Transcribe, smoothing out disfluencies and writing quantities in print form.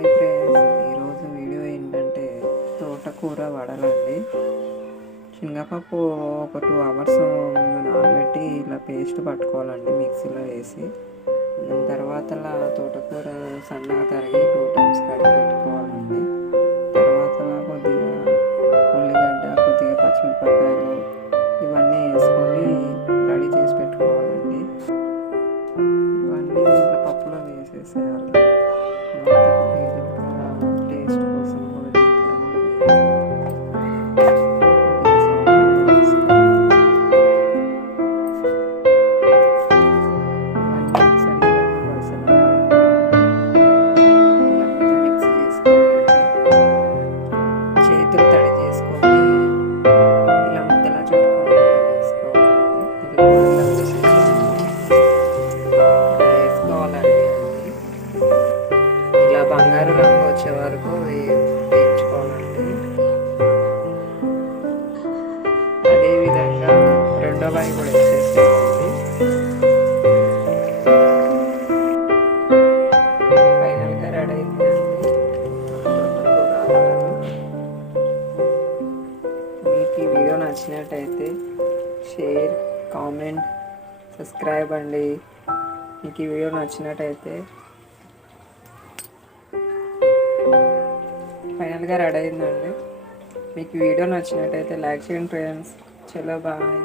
Hi friends, ఈరోజు video ఏంటంటే తోటకూర వడలండి. శనగపప్పు ఒక 2 hours నానబెట్టి ఇలా పేస్ట్ పట్టుకోవాలండి మిక్సీలో వేసి. దాని తర్వాత తోటకూర సన్నగా తరిగి 2 times కడిగి పెట్టుకోవాలండి. తర్వాత కొద్దిగా ఉల్లిగడ్డ, కొద్దిగా పచ్చిమిరపకాయలు ఇవన్నీ వేసుకొని రెడీ చేసి పెట్టుకోవాలండి. ఇవన్నీ ఇట్లా పప్పులో వేసేసేయాలి. టేస్ట్ కోసం చేతులు తడి చేసుకొని ఇలా ముద్దలా చుట్టుకోవాలి వేసుకోవాలండి. ఇలా బంగారు రంగు వచ్చే వరకు వేయించుకోవాలండి. అదేవిధంగా రెండో వాయి కూడా వేసేసుకోవాలి. ఫైనల్గా రెడీ అయిందండి. మీకు ఈ వీడియో నచ్చినట్టయితే షేర్, కామెంట్, సబ్స్క్రైబ్ అండి. మీకు ఈ వీడియో నచ్చినట్టయితే ఫైనల్గా రెడీ అయిందండి. మీకు వీడియో నచ్చినట్టయితే లైక్ చేయండి ఫ్రెండ్స్. చలో బాయ్.